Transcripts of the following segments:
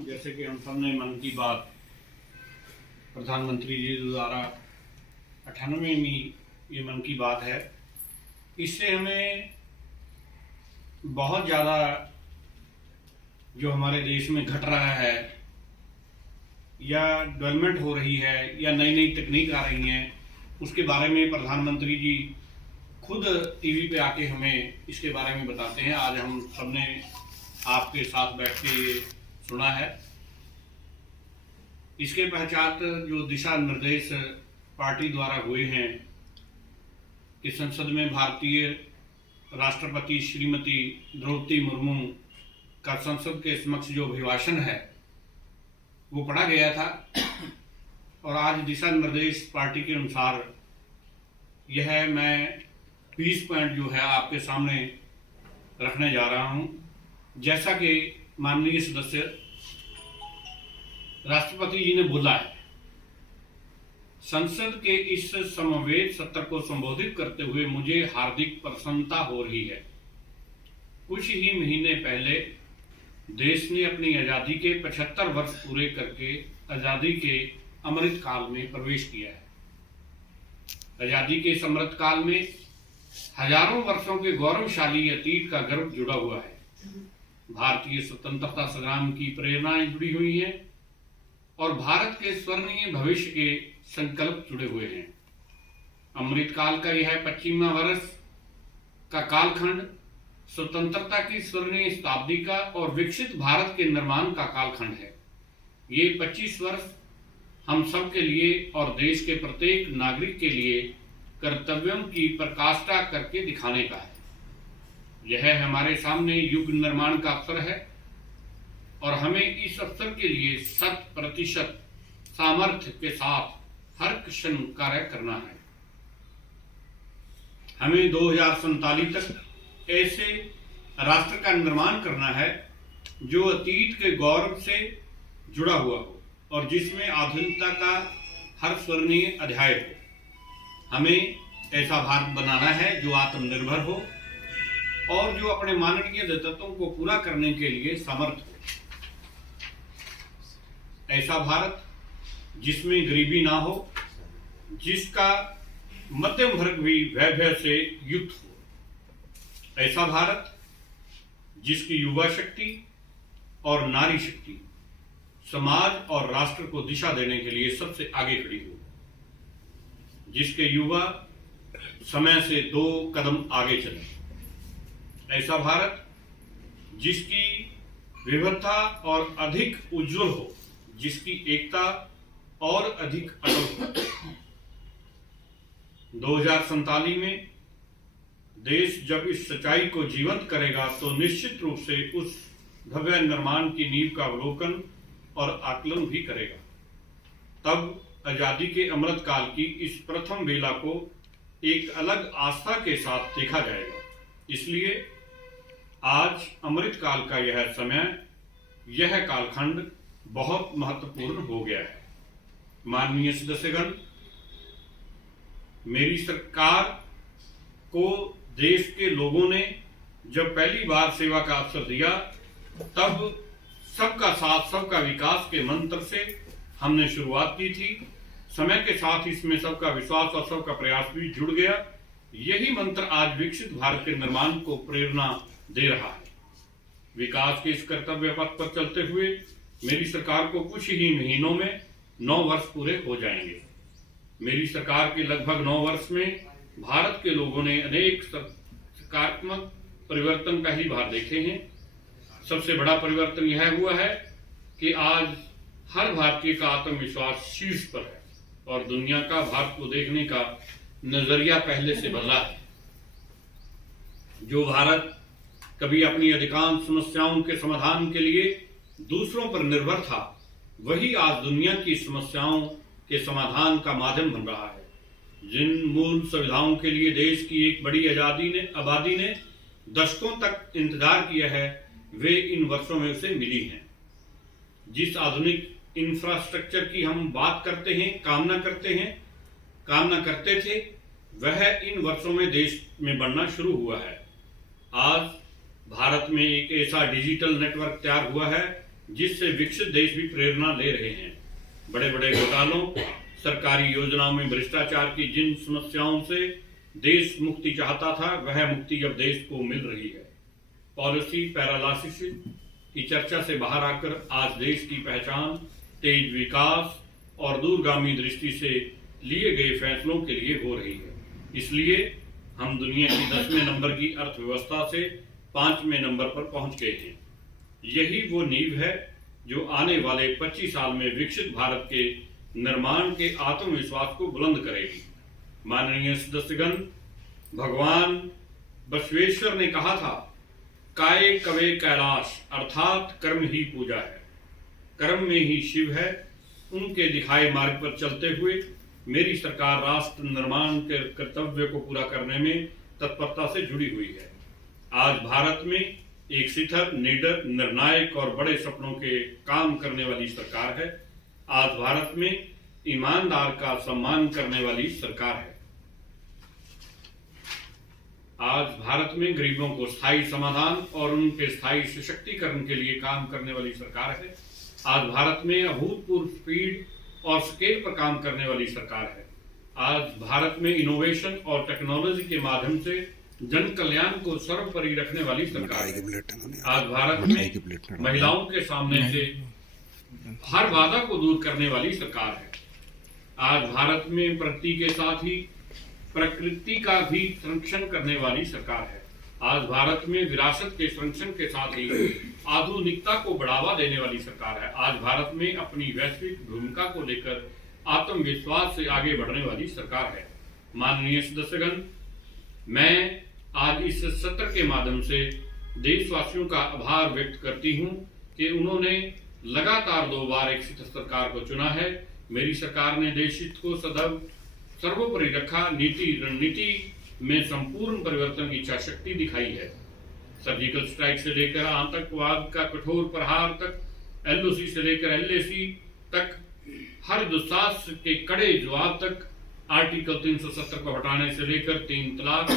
हूँ। जैसे कि हम सब ने मन की बात प्रधानमंत्री जी द्वारा 98वीं ये मन की बात है, इससे हमें बहुत ज़्यादा जो हमारे देश में घट रहा है या डेवलपमेंट हो रही है या नई नई तकनीक आ रही हैं, उसके बारे में प्रधानमंत्री जी खुद टीवी पे आके हमें इसके बारे में बताते हैं। आज हम सबने आपके साथ बैठ के ये सुना है। इसके पश्चात जो दिशा निर्देश पार्टी द्वारा हुए हैं कि संसद में भारतीय राष्ट्रपति श्रीमती द्रौपदी मुर्मू का संसद के समक्ष जो अभिभाषण है वो पढ़ा गया था, और आज दिशा निर्देश पार्टी के अनुसार यह मैं 20 पॉइंट जो है आपके सामने रखने जा रहा हूं। जैसा कि माननीय सदस्य राष्ट्रपति जी ने बोला है, संसद के इस समवेत सत्र को संबोधित करते हुए मुझे हार्दिक प्रसन्नता हो रही है। कुछ ही महीने पहले देश ने अपनी आजादी के 75 वर्ष पूरे करके आजादी के अमृत काल में प्रवेश किया है। आजादी के इस अमृत काल में हजारों वर्षों के गौरवशाली अतीत का गर्व जुड़ा हुआ है। भारतीय स्वतंत्रता संग्राम की प्रेरणाएं जुड़ी हुई हैं और भारत के स्वर्णीय भविष्य के संकल्प जुड़े हुए हैं। अमृत काल का यह 25वां वर्ष का कालखंड स्वतंत्रता की स्वर्णीय शताब्दी का और विकसित भारत के निर्माण का कालखंड है। ये 25 वर्ष हम सब के लिए और देश के प्रत्येक नागरिक के लिए कर्तव्यों की प्रकाष्ठा करके दिखाने का है। यह हमारे सामने युग निर्माण का अवसर है और हमें इस अवसर के लिए 100% सामर्थ्य के साथ हर क्षण कार्य करना है। हमें 2047 तक ऐसे राष्ट्र का निर्माण करना है जो अतीत के गौरव से जुड़ा हुआ हो और जिसमें आधुनिकता का हर स्वर्णीय अध्याय हो। हमें ऐसा भारत बनाना है जो आत्मनिर्भर हो और जो अपने मानवीय दायित्वों को पूरा करने के लिए समर्थ हो। ऐसा भारत जिसमें गरीबी ना हो, जिसका मध्यम वर्ग भी वैभव से युक्त हो। ऐसा भारत जिसकी युवा शक्ति और नारी शक्ति समाज और राष्ट्र को दिशा देने के लिए सबसे आगे खड़ी हो। जिसके युवा समय से 2 कदम आगे चले। ऐसा भारत जिसकी विविधता और अधिक उज्जवल हो, जिसकी एकता और अधिक अटल हो। 2047 में देश जब इस सच्चाई को जीवंत करेगा तो निश्चित रूप से उस भव्य निर्माण की नींव का अवलोकन और आकलन भी करेगा। तब आजादी के अमृत काल की इस प्रथम बेला को एक अलग आस्था के साथ देखा जाएगा। इसलिए आज अमृत काल का यह समय, यह कालखंड बहुत महत्वपूर्ण हो गया है। माननीय सदस्यगण, मेरी सरकार को देश के लोगों ने जब पहली बार सेवा का अवसर दिया, तब सबका साथ सबका विकास के मंत्र से हमने शुरुआत की थी। समय के साथ इसमें सबका विश्वास और सबका प्रयास भी जुड़ गया। यही मंत्र आज विकसित भारत के निर्माण को प्रेरणा दे रहा है। विकास के इस कर्तव्य पथ पर चलते हुए मेरी सरकार को कुछ ही महीनों में 9 वर्ष पूरे हो जाएंगे। मेरी सरकार के लगभग 9 वर्ष में भारत के लोगों ने अनेक सकारात्मक परिवर्तन पहली बार देखे हैं। सबसे बड़ा परिवर्तन यह हुआ है कि आज हर भारतीय का आत्मविश्वास शीर्ष पर है और दुनिया का भारत को देखने का नजरिया पहले से बदला है। जो भारत कभी अपनी अधिकांश समस्याओं के समाधान के लिए दूसरों पर निर्भर था, वही आज दुनिया की समस्याओं के समाधान का माध्यम बन रहा है। जिन मूल सुविधाओं के लिए देश की एक बड़ी आबादी ने दशकों तक इंतजार किया है, वे इन वर्षों में उसे मिली हैं। जिस आधुनिक इंफ्रास्ट्रक्चर की हम बात करते हैं, कामना करते थे, वह इन वर्षों में देश में बनना शुरू हुआ है। आज भारत में एक ऐसा डिजिटल नेटवर्क तैयार हुआ है जिससे विकसित देश भी प्रेरणा ले रहे हैं। बड़े बड़े घोटालों, सरकारी योजनाओं में भ्रष्टाचार की जिन समस्याओं से देश मुक्ति चाहता था, वह मुक्ति अब देश को मिल रही है। पॉलिसी पैरालिसिस की चर्चा से बाहर आकर आज देश की पहचान तेज विकास और दूरगामी दृष्टि से लिए गए फैसलों के लिए हो रही है। इसलिए हम दुनिया की 10वें नंबर की अर्थव्यवस्था से 5वें नंबर पर पहुंच गए हैं। यही वो नींव है जो आने वाले 25 साल में विकसित भारत के निर्माण के आत्मविश्वास को बुलंद करेगी। माननीय सदस्यगण, भगवान बसवेश्वर ने कहा था, काय कवे कैलाश, अर्थात कर्म ही पूजा है, कर्म में ही शिव है। उनके दिखाए मार्ग पर चलते हुए मेरी सरकार राष्ट्र निर्माण के कर्तव्य को पूरा करने में तत्परता से जुड़ी हुई है। आज भारत में एक शिथिल, निडर, निर्णायक और बड़े सपनों के काम करने वाली सरकार है। आज भारत में ईमानदार का सम्मान करने वाली सरकार है। आज भारत में गरीबों को स्थायी समाधान और उनके स्थायी सशक्तिकरण के लिए काम करने वाली सरकार है। आज भारत में अभूतपूर्व स्पीड और स्केल पर काम करने वाली सरकार है। आज भारत में इनोवेशन और टेक्नोलॉजी के माध्यम से जन कल्याण को सर्वोपरि रखने वाली सरकार है। आज भारत में महिलाओं के सामने से हर बाधा को दूर करने वाली सरकार है। आज भारत में प्रगति के साथ ही प्रकृति का भी संरक्षण करने वाली सरकार है। आज भारत में विरासत के संरक्षण के साथ ही आधुनिकता को बढ़ावा देने वाली सरकार है। आज भारत में अपनी वैश्विक भूमिका को लेकर आत्मविश्वास से आगे बढ़ने वाली सरकार है। माननीय सदस्यगण, मैं आज इस सत्र के माध्यम से देशवासियों का आभार व्यक्त करती हूं कि उन्होंने लगातार 2 बार एक सरकार को चुना है। मेरी सरकार ने देश हित को सदैव सर्वोपरि रखा, नीति रणनीति में संपूर्ण परिवर्तन की इच्छा शक्ति दिखाई है। सर्जिकल स्ट्राइक से लेकर आतंकवाद का कठोर प्रहार तक, एलओसी से लेकर एलएसी तक, हर दुस्साहस के कड़े जवाब तक, आर्टिकल 370 को हटाने से लेकर 3 तलाक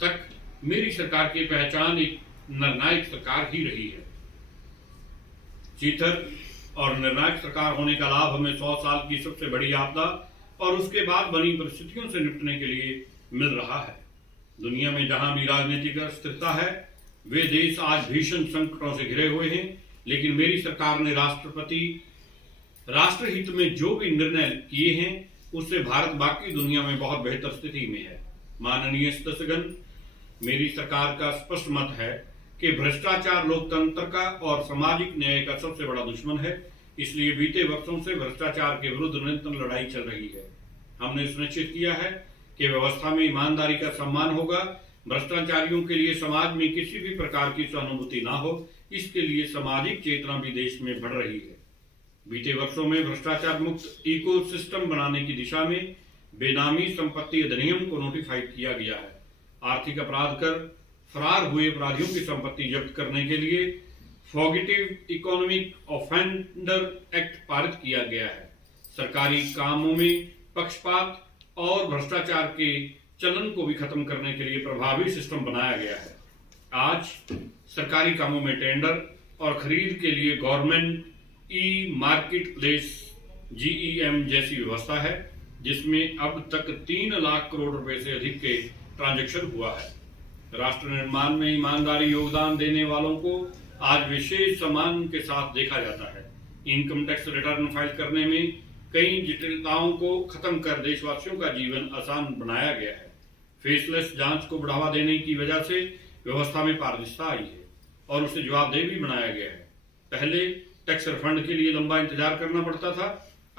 तक, मेरी सरकार की पहचान एक निर्णायक सरकार ही रही है। शिथिल और निर्णायक सरकार होने का लाभ हमें 100 साल की सबसे बड़ी आपदा और उसके बाद बनी परिस्थितियों से निपटने के लिए मिल रहा है। दुनिया में जहां भी राजनीतिक अस्थिरता है, वे देश आज भीषण संकटों से घिरे हुए हैं, लेकिन मेरी सरकार ने राष्ट्रहित में जो भी निर्णय किए हैं, उससे भारत बाकी दुनिया में बहुत बेहतर स्थिति में है। माननीय सदस्यगण, मेरी सरकार का स्पष्ट मत है कि भ्रष्टाचार लोकतंत्र का और सामाजिक न्याय का सबसे बड़ा दुश्मन है। इसलिए बीते वर्षों से भ्रष्टाचार के विरुद्ध निरंतर लड़ाई चल रही है। हमने सुनिश्चित किया है कि व्यवस्था में ईमानदारी का सम्मान होगा, भ्रष्टाचारियों के लिए समाज में किसी भी प्रकार की सहानुभूति ना हो। इसके लिए सामाजिक चेतना भी देश में बढ़ रही है। बीते वर्षों में भ्रष्टाचार मुक्त इकोसिस्टम बनाने की दिशा में बेनामी संपत्ति अधिनियम को नोटिफाइड किया गया है। आर्थिक अपराध कर फरार हुए अपराधियों की संपत्ति जब्त करने के लिए फॉगिटिव इकोनॉमिक ऑफेंडर एक्ट पारित किया गया है। सरकारी कामों में पक्षपात और भ्रष्टाचार के चलन को भी खत्म करने के लिए प्रभावी सिस्टम बनाया गया है। आज सरकारी कामों में टेंडर और खरीद के लिए government e market place GEM जैसी व्यवस्था है, जिसमें अब तक 3 लाख करोड़ रुपए से अधिक के ट्रांजैक्शन हुआ है। राष्ट्र निर्माण में ईमानदारी योगदान देने वालों को आज विशेष सम्मान के साथ देखा जाता है। इनकम टैक्स रिटर्न फाइल करने में कई जटिलताओं को खत्म कर देशवासियों का जीवन आसान बनाया गया है। फेसलेस जांच को बढ़ावा देने की वजह से व्यवस्था में पारदर्शिता आई है और उसे जवाबदेह भी बनाया गया है। पहले टैक्स रिफंड के लिए लंबा इंतजार करना पड़ता था,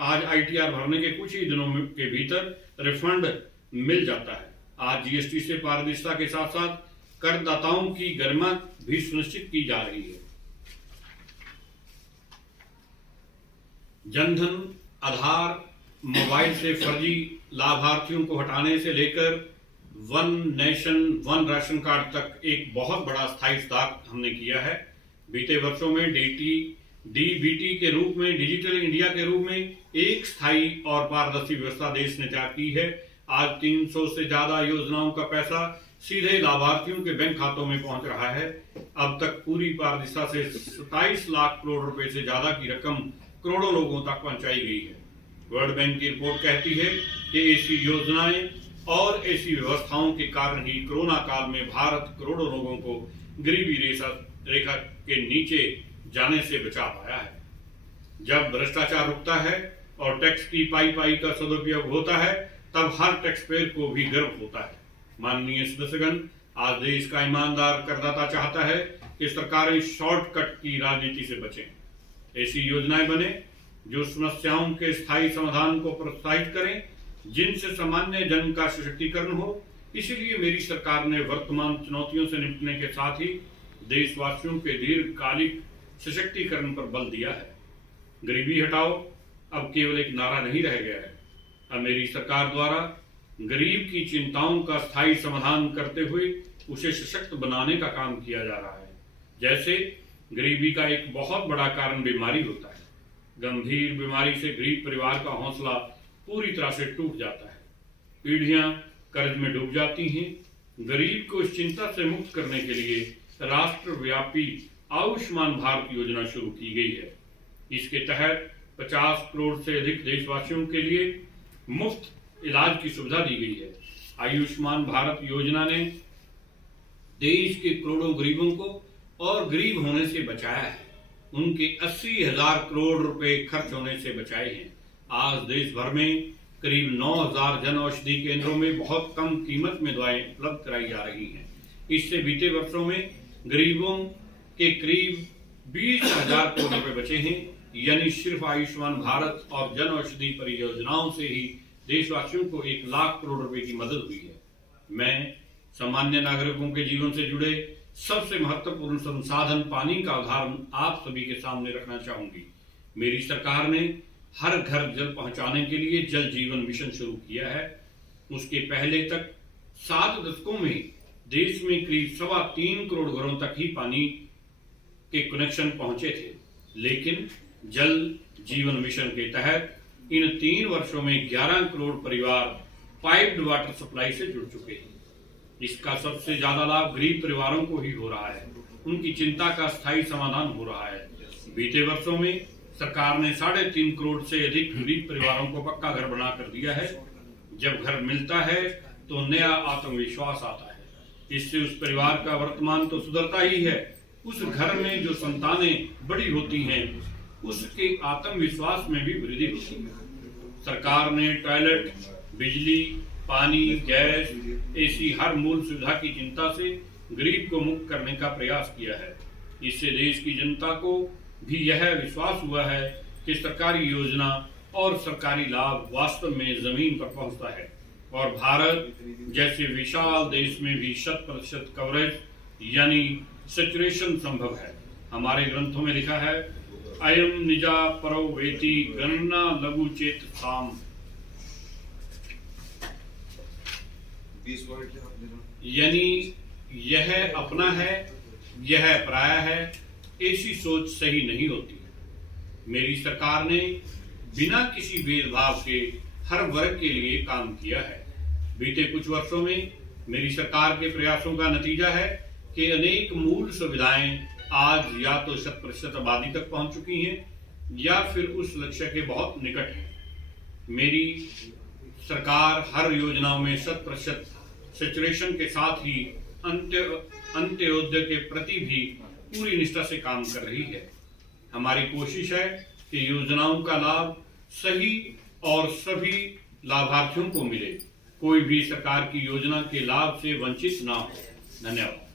आज ITR भरने के कुछ ही दिनों के भीतर रिफंड मिल जाता है। आज GST से पारदर्शिता के साथ साथ करदाताओं की गरिमा भी सुनिश्चित की जा रही है। जनधन, आधार, मोबाइल से फर्जी लाभार्थियों को हटाने से लेकर one nation one ration card तक एक बहुत बड़ा स्थायी सुधार हमने किया है। बीते वर्षों में DBT के रूप में, डिजिटल इंडिया के रूप में एक स्थायी और पारदर्शी व्यवस्था देश ने तैयार की है। आज 300 से ज्यादा योजनाओं का पैसा सीधे लाभार्थियों के बैंक खातों में पहुंच रहा है। अब तक पूरी पारदर्शिता से 27 लाख करोड़ रुपए से ज्यादा की रकम करोड़ों लोगों तक पहुंचाई गई है। वर्ल्ड बैंक की रिपोर्ट कहती है कि ऐसी योजनाएं और ऐसी व्यवस्थाओं के कारण ही कोरोना काल में भारत करोड़ों लोगों को गरीबी रेखा के नीचे जाने से बचा पाया है। जब भ्रष्टाचार रुकता है और टैक्स की पाई का सदुपयोग होता है, तब हर टैक्स पेयर को भी गर्व होता है। माननीय सदस्यगण, आज देश का ईमानदार करदाता चाहता है कि सरकारें शॉर्टकट की राजनीति से बचें। ऐसी योजनाएं बने जो समस्याओं के स्थायी समाधान को प्रोत्साहित करें, जिनसे सामान्य जन का सशक्तिकरण हो। इसीलिए मेरी सरकार ने वर्तमान चुनौतियों से निपटने के साथ ही देशवासियों के दीर्घकालिक सशक्तिकरण पर बल दिया है। गरीबी हटाओ अब केवल एक नारा नहीं रह गया है। अब मेरी सरकार द्वारा गरीब की चिंताओं का स्थायी समाधान करते हुए उसे सशक्त बनाने का काम किया जा रहा है। जैसे गरीबी का एक बहुत बड़ा कारण बीमारी होता है। गंभीर बीमारी से गरीब परिवार का हौसला पूरी तरह से टूट जाता है, पीढ़ियां कर्ज में डूब जाती हैं। गरीब को इस चिंता से मुक्त करने के लिए राष्ट्रव्यापी आयुष्मान भारत योजना शुरू की गई है। इसके तहत 50 करोड़ से अधिक देशवासियों के लिए मुफ्त इलाज की सुविधा दी गई है। आयुष्मान भारत योजना ने देश के करोड़ों गरीबों को और गरीब होने से बचाया है। उनके 80,000 करोड़ रुपए खर्च होने से बचाए हैं। आज देश भर में करीब 9,000 जन औषधि केंद्रों में बहुत कम कीमत में दवाएं उपलब्ध कराई जा रही हैं। इससे बीते वर्षों में गरीबों के करीब 20,000 करोड़ रुपए बचे हैं। यानी सिर्फ आयुष्मान भारत और जन औषधि परियोजनाओं से ही देशवासियों को 1 लाख करोड़ रुपए की मदद हुई है। मैं सामान्य नागरिकों के जीवन से जुड़े सबसे महत्वपूर्ण संसाधन पानी का उदाहरण आप सभी के सामने रखना चाहूंगी। मेरी सरकार ने हर घर जल पहुंचाने के लिए जल जीवन मिशन शुरू किया है। उसके पहले तक 7 दशकों में देश में करीब 3.25 करोड़ घरों तक ही पानी के कनेक्शन पहुंचे थे, लेकिन जल जीवन मिशन के तहत इन 3 वर्षों में 11 करोड़ परिवार पाइप्ड वाटर सप्लाई से जुड़ चुके हैं। इसका सबसे ज्यादा लाभ गरीब परिवारों को ही हो रहा है। उनकी चिंता का स्थायी समाधान हो रहा है। बीते वर्षों में सरकार ने 3.5 करोड़ से अधिक गरीब परिवारों को पक्का घर बना कर दिया है। जब घर मिलता है तो नया आत्मविश्वास आता है। इससे उस परिवार का वर्तमान तो सुधरता ही है, उस घर में जो संतानें बड़ी होती हैं उसके आत्मविश्वास में भी वृद्धि होती है। सरकार ने टॉयलेट, बिजली, पानी, गैस, एसी हर मूल सुविधा की चिंता से गरीब को मुक्त करने का प्रयास किया है। इससे देश की जनता को भी यह विश्वास हुआ है कि सरकारी योजना और सरकारी लाभ वास्तव में जमीन पर पहुंचता है और भारत जैसे विशाल देश में भी 100% कवरेज यानी सैचुरेशन संभव है। हमारे ग्रंथों में लिखा है, अयम निजा परो वेति गणना लघु चेत साम। यानी यह अपना है, यह पराया है। ऐसी सोच सही नहीं होती। मेरी सरकार ने बिना किसी भेदभाव के हर वर्ग के लिए काम किया है। बीते कुछ वर्षों में मेरी सरकार के प्रयासों का नतीजा है कि अनेक मूल सुविधाएं आज या तो 100% आबादी तक पहुंच चुकी हैं या फिर उस लक्ष्य के बहुत निकट है। मेरी सरकार हर योजनाओं में 100% सैचुरेशन के साथ ही अंत्योदय के प्रति भी पूरी निष्ठा से काम कर रही है। हमारी कोशिश है कि योजनाओं का लाभ सही और सभी लाभार्थियों को मिले। कोई भी सरकार की योजना के लाभ से वंचित ना हो। धन्यवाद।